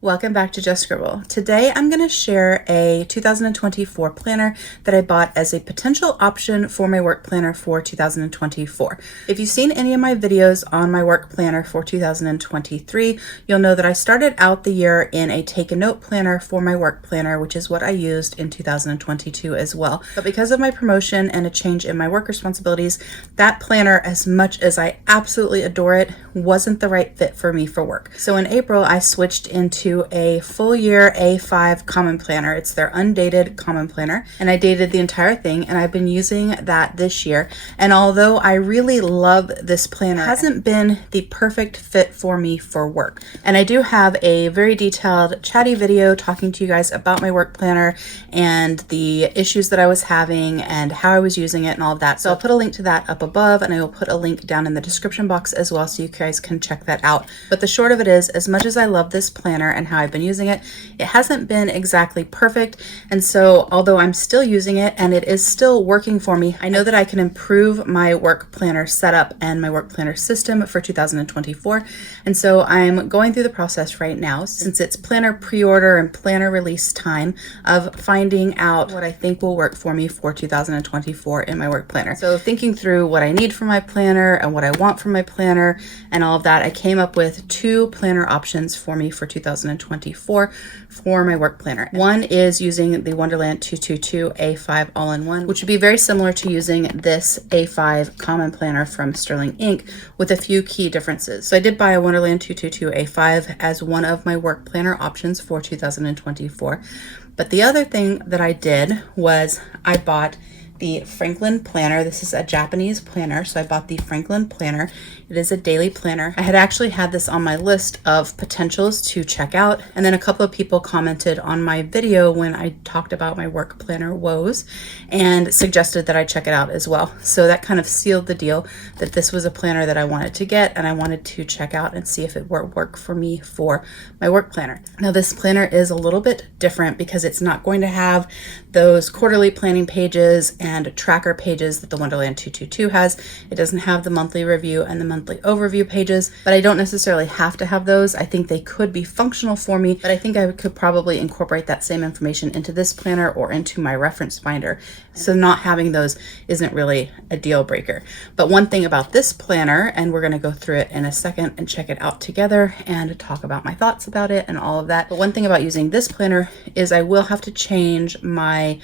Welcome back to Just Scribble. Today I'm going to share a 2024 planner that I bought as a potential option for my work planner for 2024. If you've seen any of my videos on my work planner for 2023, you'll know that I started out the year in a take a note planner for my work planner, which is what I used in 2022 as well. But because of my promotion and a change in my work responsibilities, that planner, as much as I absolutely adore it, wasn't the right fit for me for work. So in April, I switched into a full year A5 common planner. It's their undated common planner, and I dated the entire thing, and I've been using that this year. And although I really love this planner, it hasn't been the perfect fit for me for work. And I do have a very detailed chatty video talking to you guys about my work planner and the issues that I was having and how I was using it and all of that. So I'll put a link to that up above, and I will put a link down in the description box as well, so you guys can check that out. But the short of it is, as much as I love this planner and how I've been using it, it hasn't been exactly perfect. And so although I'm still using it and it is still working for me, I know that I can improve my work planner setup and my work planner system for 2024. And so I'm going through the process right now, since it's planner pre-order and planner release time, of finding out what I think will work for me for 2024 in my work planner. So thinking through what I need from my planner and what I want from my planner and all of that, I came up with two planner options for me for 2024 for my work planner. One is using the Wonderland 222 A5 all-in-one, which would be very similar to using this A5 common planner from Sterling Ink, with a few key differences. So I did buy a Wonderland 222 A5 as one of my work planner options for 2024. But the other thing that I did was I bought the Franklin planner. This is a Japanese planner, so I bought the Franklin planner. It is a daily planner. I had actually had this on my list of potentials to check out, and then a couple of people commented on my video when I talked about my work planner woes and suggested that I check it out as well. So that kind of sealed the deal that this was a planner that I wanted to get, and I wanted to check out and see if it would work for me for my work planner. Now this planner is a little bit different because it's not going to have those quarterly planning pages and tracker pages that the Wonderland 222 has. It doesn't have the monthly review and the monthly overview pages, but I don't necessarily have to have those. I think they could be functional for me, but I think I could probably incorporate that same information into this planner or into my reference binder. So not having those isn't really a deal breaker. But one thing about this planner, and we're going to go through it in a second and check it out together and talk about my thoughts about it and all of that. But one thing about using this planner is I will have to change my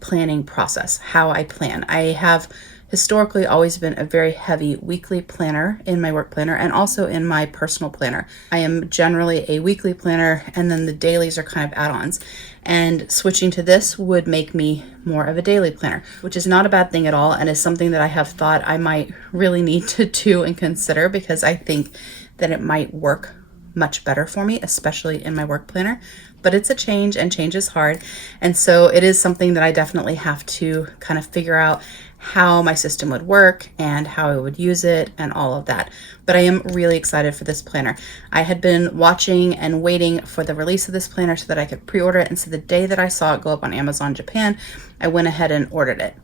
planning process, how I plan. I have historically always been a very heavy weekly planner in my work planner and also in my personal planner. I am generally a weekly planner, and then the dailies are kind of add-ons. And switching to this would make me more of a daily planner, which is not a bad thing at all, and is something that I have thought I might really need to do and consider, because I think that it might work much better for me, especially in my work planner. But it's a change, and change is hard. And so it is something that I definitely have to kind of figure out how my system would work and how I would use it and all of that. But I am really excited for this planner. I had been watching and waiting for the release of this planner so that I could pre-order it. And so the day that I saw it go up on Amazon Japan, I went ahead and ordered it.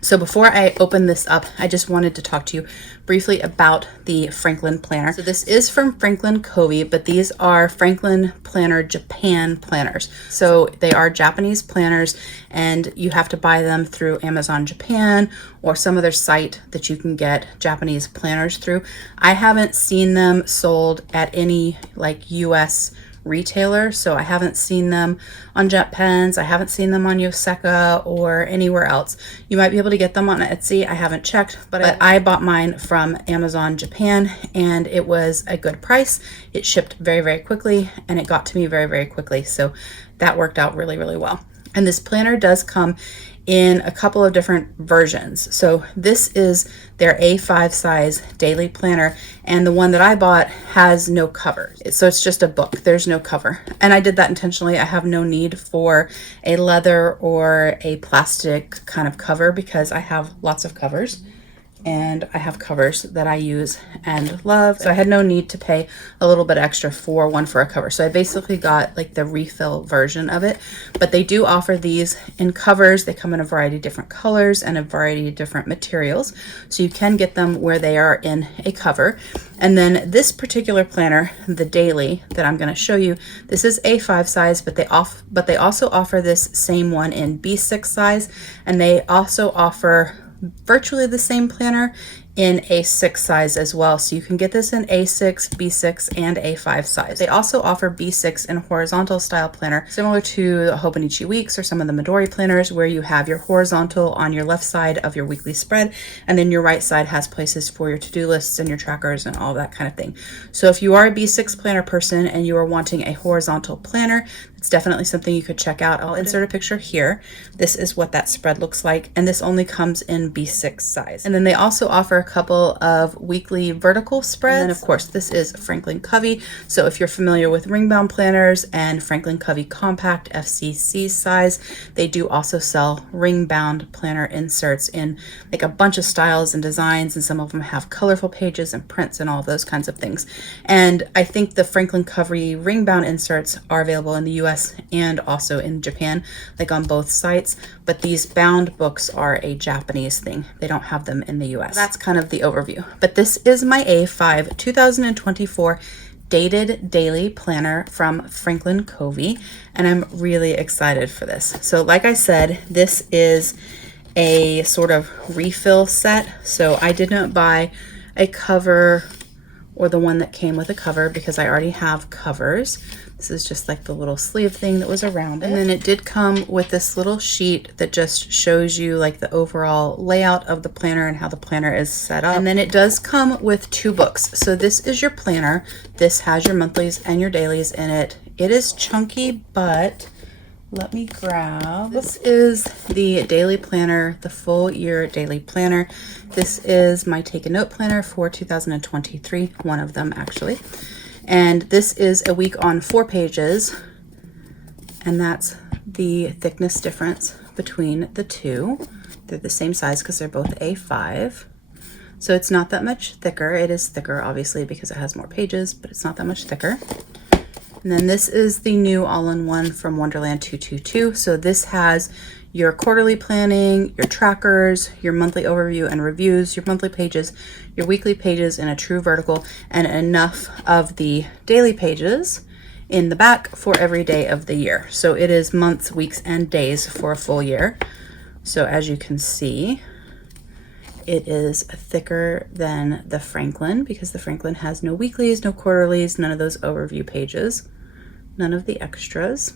So before I open this up, I just wanted to talk to you briefly about the Franklin planner. So this is from Franklin Covey, but these are Franklin Planner Japan planners. So they are Japanese planners, and you have to buy them through Amazon Japan or some other site that you can get Japanese planners through. I haven't seen them sold at any US retailer, so I haven't seen them on JetPens. I haven't seen them on Yoseka or anywhere else. You might be able to get them on Etsy. I haven't checked, but I bought mine from Amazon Japan, and it was a good price. It shipped very, very quickly, and it got to me very, very quickly. So that worked out really, really well. And this planner does come in a couple of different versions. So this is their A5 size daily planner, and the one that I bought has no cover. So it's just a book. There's no cover. And I did that intentionally. I have no need for a leather or a plastic kind of cover because I have lots of covers. and I have covers that I use and love. So I had no need to pay a little bit extra for one for a cover. So I basically got like the refill version of it, but they do offer these in covers. They come in a variety of different colors and a variety of different materials. So you can get them where they are in a cover. And then this particular planner, the daily that I'm going to show you, this is A5 size, but they also offer this same one in B6 size, and they also offer virtually the same planner in A6 size as well. So you can get this in A6, B6, and A5 size. They also offer B6 in horizontal style planner, similar to the Hobonichi Weeks or some of the Midori planners, where you have your horizontal on your left side of your weekly spread, and then your right side has places for your to-do lists and your trackers and all that kind of thing. So if you are a B6 planner person and you are wanting a horizontal planner, it's definitely something you could check out. I'll insert a picture here. This is what that spread looks like, and this only comes in B6 size. And then they also offer a couple of weekly vertical spreads. And then of course, this is Franklin Covey. So if you're familiar with ring-bound planners and Franklin Covey Compact FCC size, they do also sell ring-bound planner inserts in like a bunch of styles and designs, and some of them have colorful pages and prints and all those kinds of things. And I think the Franklin Covey ring-bound inserts are available in the US and also in Japan, like on both sites, but these bound books are a Japanese thing. They don't have them in the US. That's kind of the overview. But this is my A5 2024 dated daily planner from Franklin Covey, and I'm really excited for this. So like I said, this is a sort of refill set. So I did not buy a cover or the one that came with a cover because I already have covers. This is just like the little sleeve thing that was around it. And then it did come with this little sheet that just shows you like the overall layout of the planner and how the planner is set up. And then it does come with 2 books. So this is your planner. This has your monthlies and your dailies in it. It is chunky, but let me grab. This is the daily planner, the full year daily planner. This is my take a note planner for 2023, one of them actually. And this is a week on 4 pages, and that's the thickness difference between the two. They're the same size because they're both A5. So it's not that much thicker. It is thicker obviously because it has more pages, but it's not that much thicker. And then this is the new all-in-one from Wonderland 222. So this has your quarterly planning, your trackers, your monthly overview and reviews, your monthly pages, your weekly pages in a true vertical, and enough of the daily pages in the back for every day of the year. So it is months, weeks, and days for a full year. So as you can see, it is thicker than the Franklin because the Franklin has no weeklies, no quarterlies, none of those overview pages, none of the extras.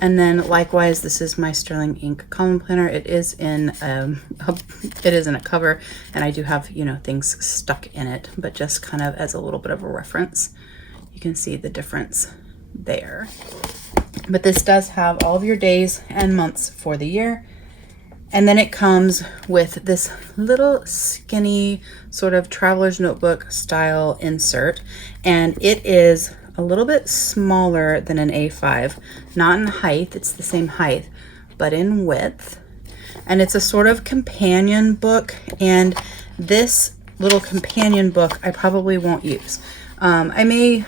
And then likewise, this is my Sterling Ink Common Planner. It is in a cover, and I do have, you know, things stuck in it, but just kind of as a little bit of a reference, you can see the difference there. But this does have all of your days and months for the year. And then it comes with this little skinny sort of traveler's notebook style insert, and it is a little bit smaller than an A5, not in height, it's the same height, but in width. And it's a sort of companion book, and this little companion book I probably won't use. I may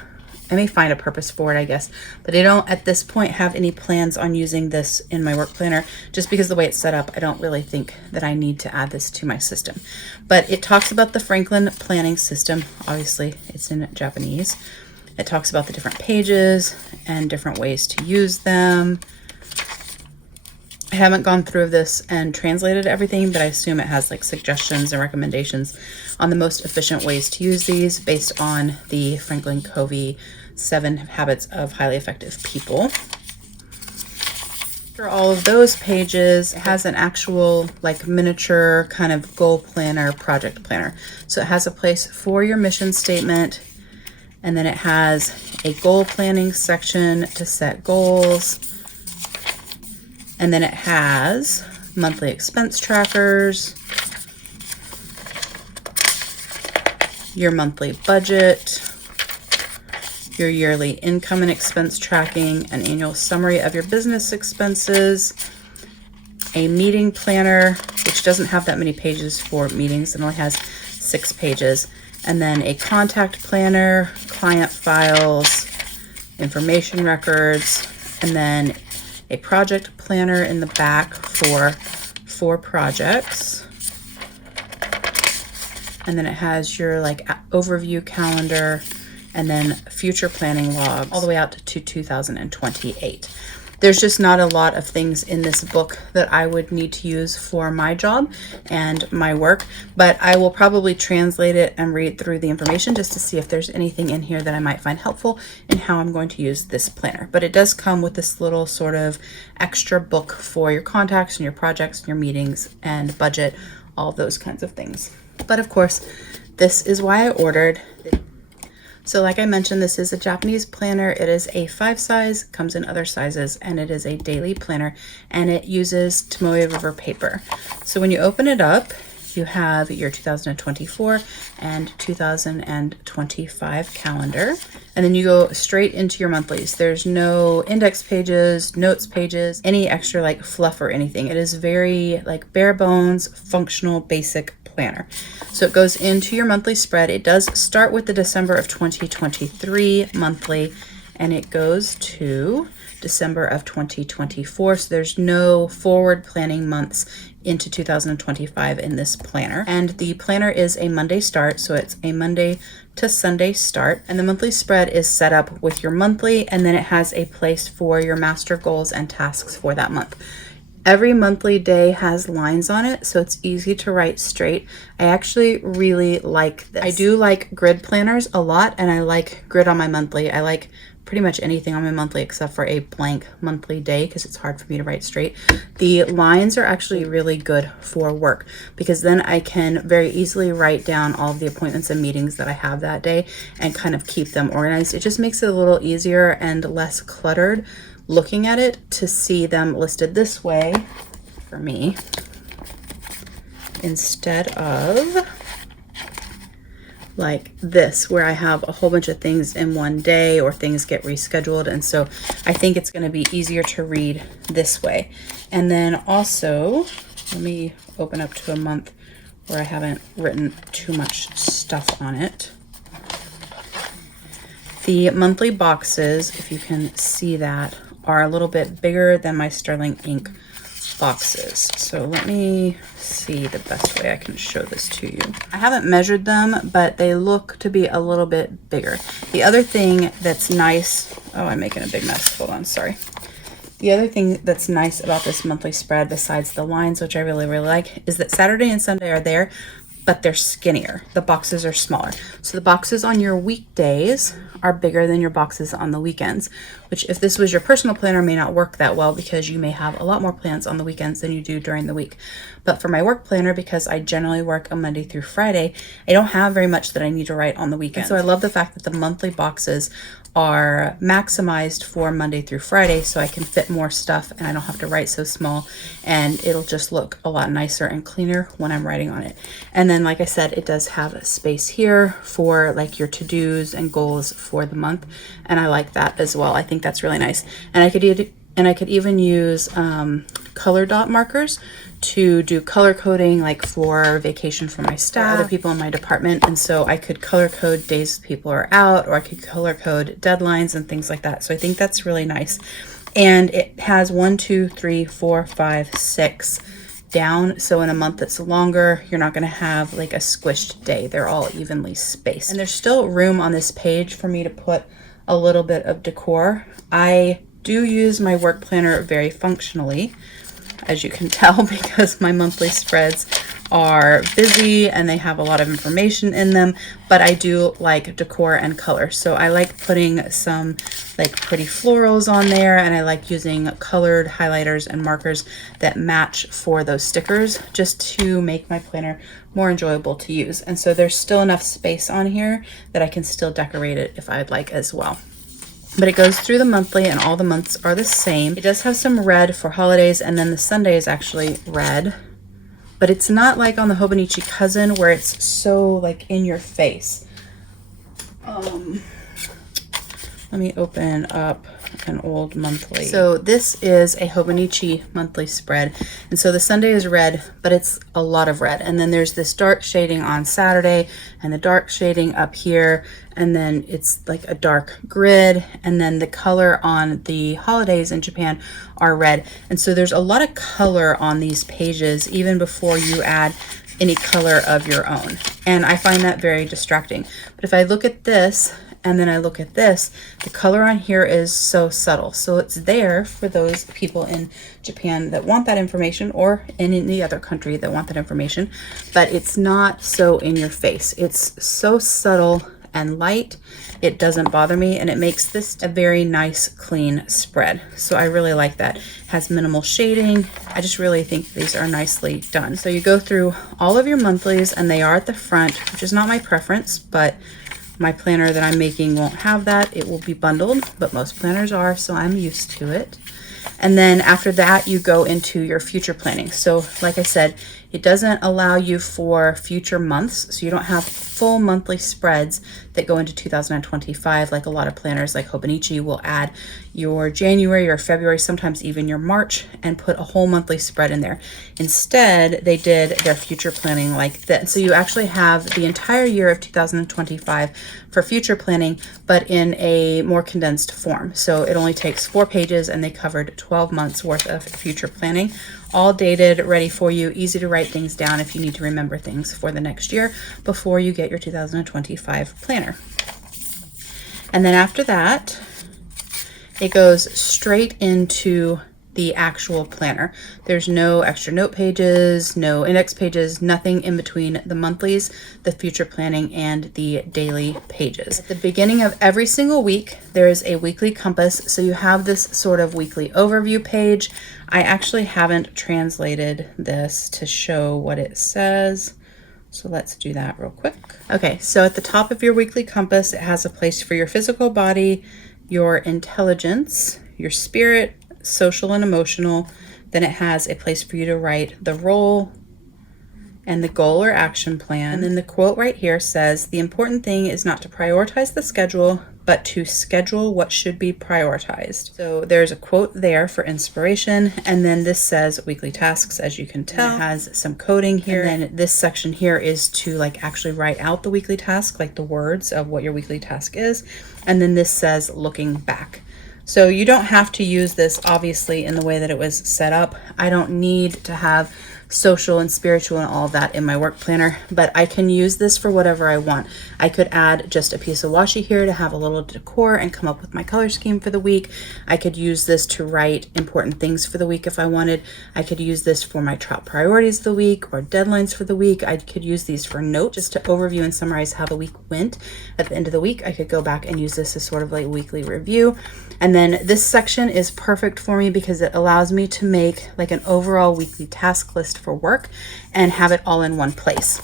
find a purpose for it, I guess, but I don't at this point have any plans on using this in my work planner, just because the way it's set up, I don't really think that I need to add this to my system. But it talks about the Franklin planning system. Obviously, it's in Japanese. It talks about the different pages and different ways to use them. I haven't gone through this and translated everything, but I assume it has like suggestions and recommendations on the most efficient ways to use these based on the Franklin Covey 7 Habits of Highly Effective People. After all of those pages, it has an actual like miniature kind of goal planner, project planner. So it has a place for your mission statement, and then it has a goal planning section to set goals. And then it has monthly expense trackers, your monthly budget, your yearly income and expense tracking, an annual summary of your business expenses, a meeting planner, which doesn't have that many pages for meetings. It only has 6 pages. And then a contact planner, client files, information records, and then a project planner in the back for 4 projects. And then it has your like overview calendar and then future planning logs all the way out to 2028. There's just not a lot of things in this book that I would need to use for my job and my work, but I will probably translate it and read through the information just to see if there's anything in here that I might find helpful in how I'm going to use this planner. But it does come with this little sort of extra book for your contacts and your projects and your meetings and budget, all those kinds of things. But of course, this is why I ordered. So like I mentioned, this is a Japanese planner. It is a 5 size, comes in other sizes, and it is a daily planner, and it uses Tomoe River paper. So when you open it up, you have your 2024 and 2025 calendar, and then you go straight into your monthlies. There's no index pages, notes pages, any extra like fluff or anything. It is very like bare bones, functional, basic planner. So it goes into your monthly spread. It does start with the December of 2023 monthly, and it goes to December of 2024. So there's no forward planning months into 2025 in this planner. And the planner is a Monday start, so it's a Monday to Sunday start. And the monthly spread is set up with your monthly, and then it has a place for your master goals and tasks for that month. Every monthly day has lines on it, so it's easy to write straight. I actually really like this. I do like grid planners a lot, and I like grid on my monthly. I like pretty much anything on my monthly except for a blank monthly day because it's hard for me to write straight. The lines are actually really good for work because then I can very easily write down all of the appointments and meetings that I have that day and kind of keep them organized. It just makes it a little easier and less cluttered looking at it to see them listed this way for me instead of like this where I have a whole bunch of things in one day or things get rescheduled. And so I think it's going to be easier to read this way. And then also let me open up to a month where I haven't written too much stuff on it. The monthly boxes, if you can see that, are a little bit bigger than my Sterling ink boxes. So let me see the best way I can show this to you. I haven't measured them, but they look to be a little bit bigger. The other thing that's nice, oh, I'm making a big mess. Hold on, sorry. The other thing that's nice about this monthly spread, besides the lines, which I really, really like, is that Saturday and Sunday are there, but they're skinnier. The boxes are smaller. So the boxes on your weekdays are bigger than your boxes on the weekends, which if this was your personal planner may not work that well because you may have a lot more plans on the weekends than you do during the week. But for my work planner, because I generally work a Monday through Friday, I don't have very much that I need to write on the weekend. So I love the fact that the monthly boxes are maximized for Monday through Friday so I can fit more stuff and I don't have to write so small, and it'll just look a lot nicer and cleaner when I'm writing on it. And then like I said, it does have a space here for like your to-dos and goals for the month, and I like that as well. I think that's really nice. And I could even use color dot markers to do color coding, like for vacation for my staff, other people in my department. And so I could color code days people are out, or I could color code deadlines and things like that. So I think that's really nice. And it has 1, 2, 3, 4, 5, 6 down. So in a month that's longer, you're not going to have like a squished day. They're all evenly spaced. And there's still room on this page for me to put a little bit of decor. I do use my work planner very functionally, as you can tell, because my monthly spreads are busy and they have a lot of information in them, but I do like decor and color. So I like putting some like pretty florals on there, and I like using colored highlighters and markers that match for those stickers just to make my planner more enjoyable to use. And so there's still enough space on here that I can still decorate it if I'd like as well. But it goes through the monthly and all the months are the same. It does have some red for holidays, and then the Sunday is actually red. But it's not like on the Hobonichi Cousin where it's so like in your face. Let me open up an old monthly. So this is a Hobonichi monthly spread. And so the Sunday is red, but it's a lot of red. And then there's this dark shading on Saturday and the dark shading up here. And then it's like a dark grid. And then the color on the holidays in Japan are red. And so there's a lot of color on these pages, even before you add any color of your own. And I find that very distracting. But if I look at this, and then I look at this, the color on here is so subtle. So it's there for those people in Japan that want that information, or in any other country that want that information, but it's not so in your face. It's so subtle and light. It doesn't bother me, and it makes this a very nice, clean spread. So I really like that. It has minimal shading. I just really think these are nicely done. So you go through all of your monthlies, and they are at the front, which is not my preference, but my planner that I'm making won't have that. It will be bundled, but most planners are, so I'm used to it. And then after that, you go into your future planning. So like I said, it doesn't allow you for future months. So you don't have full monthly spreads that go into 2025, like a lot of planners like Hobonichi will add your January or February, sometimes even your March, and put a whole monthly spread in there. Instead, they did their future planning like this. So you actually have the entire year of 2025 for future planning, but in a more condensed form. So it only takes 4 pages, and they covered 12 months worth of future planning, all dated, ready for you, easy to write things down if you need to remember things for the next year before you get your 2025 planner. And then after that, it goes straight into the actual planner. There's no extra note pages, no index pages, nothing in between the monthlies, the future planning, and the daily pages. At the beginning of every single week, there is a weekly compass. So you have this sort of weekly overview page. I actually haven't translated this to show what it says, so let's do that real quick. Okay, so at the top of your weekly compass, it has a place for your physical body, your intelligence, your spirit, social and emotional. Then it has a place for you to write the role and the goal or action plan. And then the quote right here says, "The important thing is not to prioritize the schedule, but to schedule what should be prioritized." So there's a quote there for inspiration. And then this says weekly tasks, as you can tell. And it has some coding here. And then this section here is to like actually write out the weekly task, like the words of what your weekly task is. And then this says looking back. So you don't have to use this obviously in the way that it was set up. I don't need to have social and spiritual and all of that in my work planner, but I can use this for whatever I want. I could add just a piece of washi here to have a little decor and come up with my color scheme for the week. I could use this to write important things for the week if I wanted. I could use this for my top priorities of the week or deadlines for the week. I could use these for notes just to overview and summarize how the week went. At the end of the week, I could go back and use this as sort of like weekly review. And then this section is perfect for me because it allows me to make like an overall weekly task list for work and have it all in one place.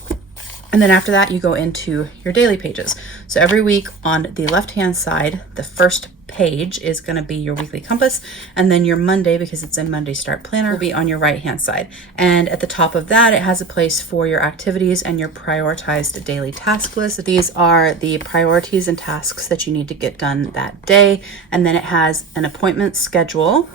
And then after that, you go into your daily pages. So every week on the left-hand side, the first page is going to be your weekly compass, and then your Monday, because it's a Monday Start Planner, will be on your right-hand side. And at the top of that, it has a place for your activities and your prioritized daily task list. These are the priorities and tasks that you need to get done that day. And then it has an appointment schedule.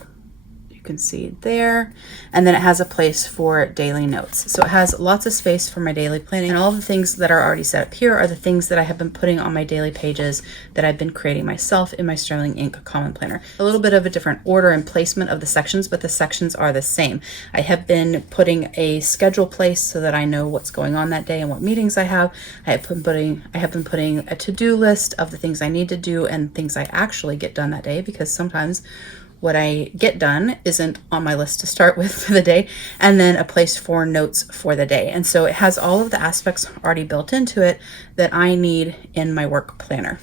You can see there, and then it has a place for daily notes. So it has lots of space for my daily planning, and all the things that are already set up here are the things that I have been putting on my daily pages that I've been creating myself in my Sterling Ink Common Planner. A little bit of a different order and placement of the sections, but the sections are the same. I have been putting a schedule place so that I know what's going on that day and what meetings I have. I have been putting a to-do list of the things I need to do and things I actually get done that day, because sometimes what I get done isn't on my list to start with for the day, and then a place for notes for the day. And so it has all of the aspects already built into it that I need in my work planner.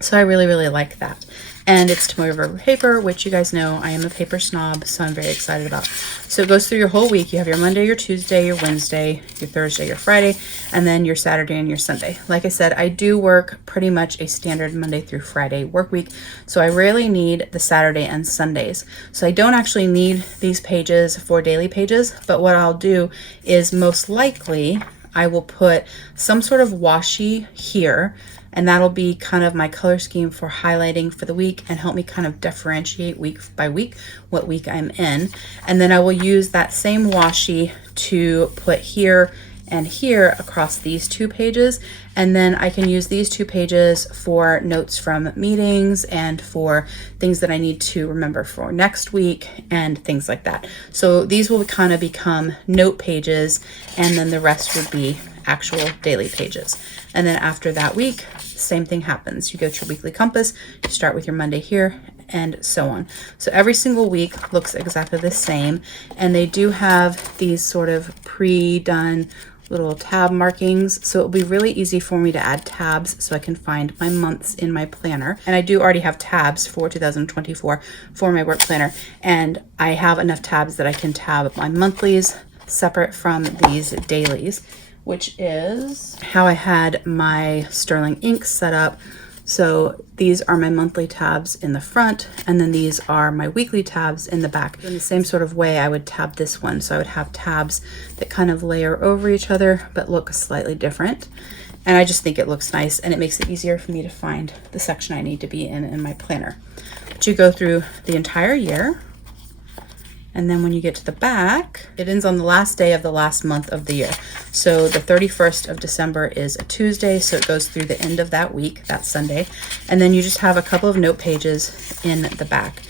So I really, really like that. And it's Tomoe River paper, which you guys know I am a paper snob, so I'm very excited about. So it goes through your whole week. You have your Monday, your Tuesday, your Wednesday, your Thursday, your Friday, and then your Saturday and your Sunday. Like I said, I do work pretty much a standard Monday through Friday work week, so I rarely need the Saturday and Sundays. So I don't actually need these pages for daily pages, but what I'll do is most likely I will put some sort of washi here, and that'll be kind of my color scheme for highlighting for the week and help me kind of differentiate week by week what week I'm in. And then I will use that same washi to put here and here across these 2 pages, and then I can use these 2 pages for notes from meetings and for things that I need to remember for next week and things like that. So these will kind of become note pages, and then the rest would be actual daily pages. And then after that week, same thing happens. You go to your weekly compass, you start with your Monday here, and so on. So every single week looks exactly the same, and they do have these sort of pre-done little tab markings, so it'll be really easy for me to add tabs so I can find my months in my planner. And I do already have tabs for 2024 for my work planner, and I have enough tabs that I can tab my monthlies separate from these dailies, which is how I had my Sterling ink set up. So these are my monthly tabs in the front, and then these are my weekly tabs in the back. In the same sort of way I would tab this one. So I would have tabs that kind of layer over each other but look slightly different. And I just think it looks nice, and it makes it easier for me to find the section I need to be in my planner. But you go through the entire year, and then when you get to the back, it ends on the last day of the last month of the year. So the 31st of December is a Tuesday, so it goes through the end of that week, that Sunday. And then you just have a couple of note pages in the back.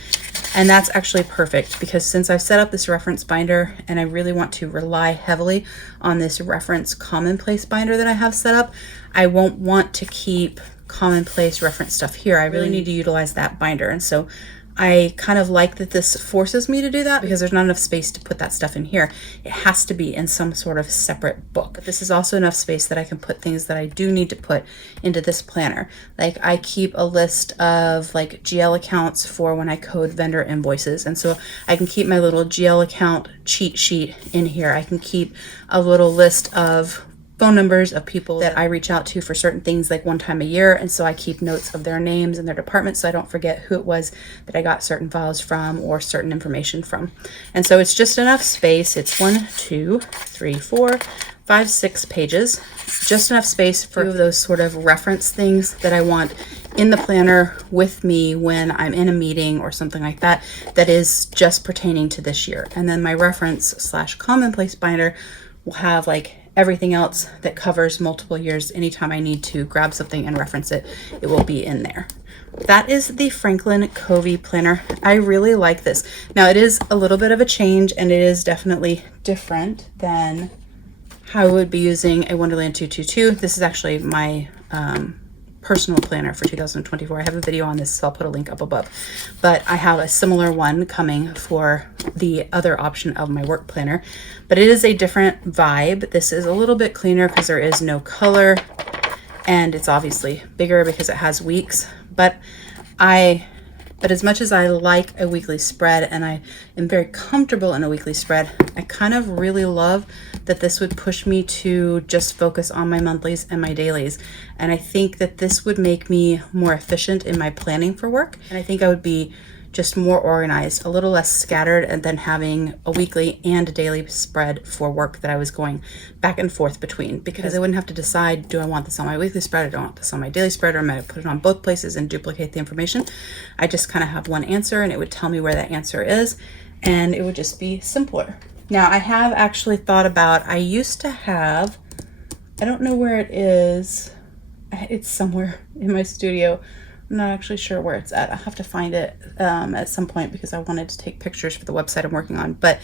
And that's actually perfect, because since I've set up this reference binder and I really want to rely heavily on this reference commonplace binder that I have set up, I won't want to keep commonplace reference stuff here. I really need to utilize that binder. And so I kind of like that this forces me to do that, because there's not enough space to put that stuff in here. It has to be in some sort of separate book. But this is also enough space that I can put things that I do need to put into this planner. Like I keep a list of like GL accounts for when I code vendor invoices. And so I can keep my little GL account cheat sheet in here. I can keep a little list of phone numbers of people that I reach out to for certain things, like one time a year. And so I keep notes of their names and their departments, so I don't forget who it was that I got certain files from or certain information from. And so it's just enough space. It's 1, 2, 3, 4, 5, 6 pages, just enough space for those sort of reference things that I want in the planner with me when I'm in a meeting or something like that, that is just pertaining to this year. And then my reference / commonplace binder will have like everything else that covers multiple years. Anytime I need to grab something and reference it, it will be in there. That is the Franklin Covey planner. I really like this. Now it is a little bit of a change, and it is definitely different than how I would be using a Wonderland 222. This is actually my personal planner for 2024. I have a video on this, so I'll put a link up above. But I have a similar one coming for the other option of my work planner. But it is a different vibe. This is a little bit cleaner because there is no color, and it's obviously bigger because it has weeks. But as much as I like a weekly spread, and I am very comfortable in a weekly spread, I kind of really love that this would push me to just focus on my monthlies and my dailies. And I think that this would make me more efficient in my planning for work. And I think I would be just more organized, a little less scattered, and then having a weekly and a daily spread for work that I was going back and forth between, because I wouldn't have to decide, do I want this on my weekly spread, or do I want this on my daily spread, or am I going to put it on both places and duplicate the information? I just kind of have one answer, and it would tell me where that answer is, and it would just be simpler. Now I have actually thought about, I used to have, I don't know where it is, it's somewhere in my studio. I'm not actually sure where it's at. I'll have to find it at some point, because I wanted to take pictures for the website I'm working on. But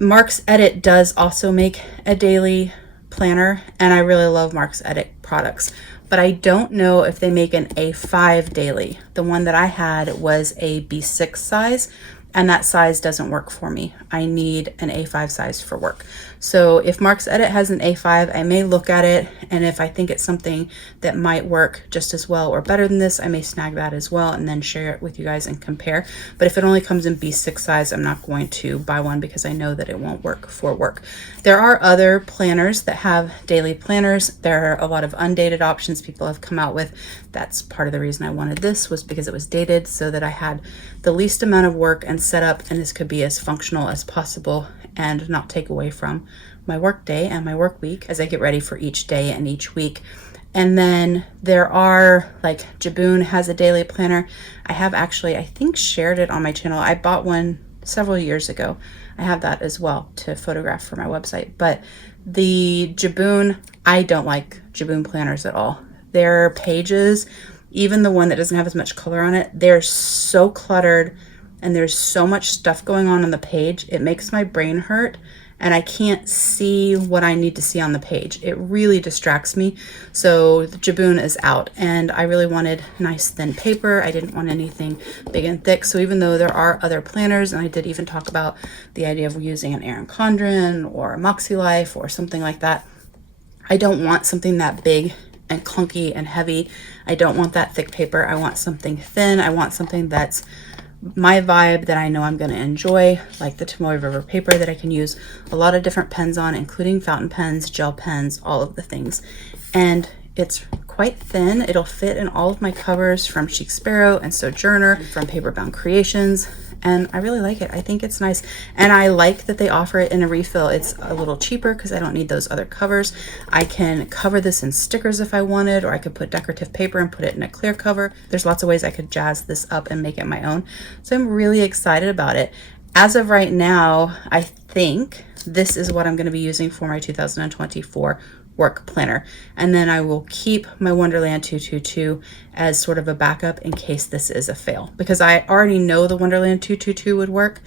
Mark's Edit does also make a daily planner, and I really love Mark's Edit products. But I don't know if they make an A5 daily. The one that I had was a B6 size, and that size doesn't work for me. I need an A5 size for work. So if Mark's Edit has an A5, I may look at it, and if I think it's something that might work just as well or better than this, I may snag that as well and then share it with you guys and compare. But if it only comes in B6 size, I'm not going to buy one, because I know that it won't work for work. There are other planners that have daily planners. There are a lot of undated options people have come out with. That's part of the reason I wanted this, was because it was dated, so that I had the least amount of work and setup, and this could be as functional as possible and not take away from my work day and my work week as I get ready for each day and each week. And then there are, like, Jabun has a daily planner. I have actually, I think, shared it on my channel. I bought one several years ago. I have that as well to photograph for my website. But the Jabun, I don't like Jabun planners at all. Their pages, even the one that doesn't have as much color on it, they're so cluttered and there's so much stuff going on the page. It makes my brain hurt and I can't see what I need to see on the page. It really distracts me. So the Jabun is out, and I really wanted nice thin paper. I didn't want anything big and thick. So even though there are other planners, and I did even talk about the idea of using an Erin Condren or a Moxie Life or something like that, I don't want something that big and clunky and heavy. I don't want that thick paper. I want something thin. I want something that's my vibe, that I know I'm going to enjoy, like the Tomoe River paper that I can use a lot of different pens on, including fountain pens, gel pens, all of the things. And it's quite thin. It'll fit in all of my covers from Chic Sparrow and Sojourner, from Paperbound Creations, and I really like it. I think it's nice, and I like that they offer it in a refill. It's a little cheaper because I don't need those other covers. I can cover this in stickers if I wanted, or I could put decorative paper and put it in a clear cover. There's lots of ways I could jazz this up and make it my own, so I'm really excited about it. As of right now, I think this is what I'm going to be using for my 2024 work planner, and then I will keep my Wonderland 222 as sort of a backup in case this is a fail, because I already know the Wonderland 222 would work.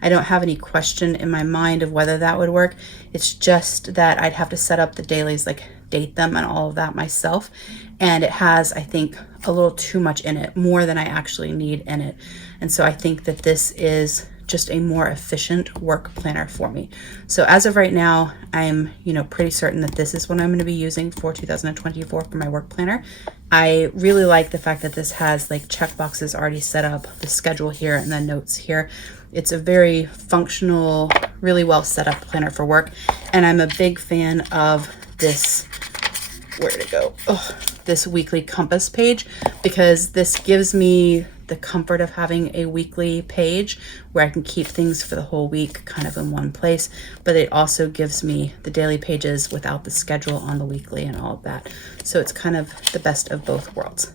I don't have any question in my mind of whether that would work. It's just that I'd have to set up the dailies, like date them and all of that myself, and it has, I think, a little too much in it, more than I actually need in it. And so I think that this is just a more efficient work planner for me. So as of right now, I'm, pretty certain that this is what I'm going to be using for 2024 for my work planner. I really like the fact that this has like check boxes already set up, the schedule here and the notes here. It's a very functional, really well set up planner for work. And I'm a big fan of this, where did it go? Oh, this weekly compass page, because this gives me the comfort of having a weekly page where I can keep things for the whole week kind of in one place, but it also gives me the daily pages without the schedule on the weekly and all of that. So it's kind of the best of both worlds.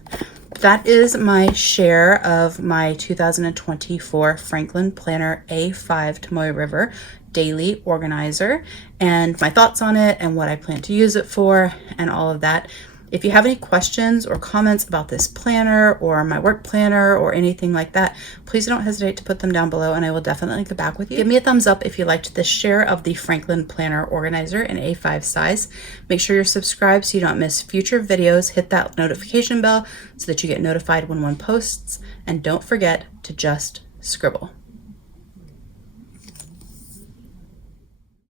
That is my share of my 2024 Franklin Planner A5 Tomoe River daily organizer and my thoughts on it and what I plan to use it for and all of that. If you have any questions or comments about this planner or my work planner or anything like that, please don't hesitate to put them down below and I will definitely get back with you. Give me a thumbs up if you liked this share of the Franklin Planner Organizer in A5 size. Make sure you're subscribed so you don't miss future videos. Hit that notification bell so that you get notified when one posts. And don't forget to just scribble.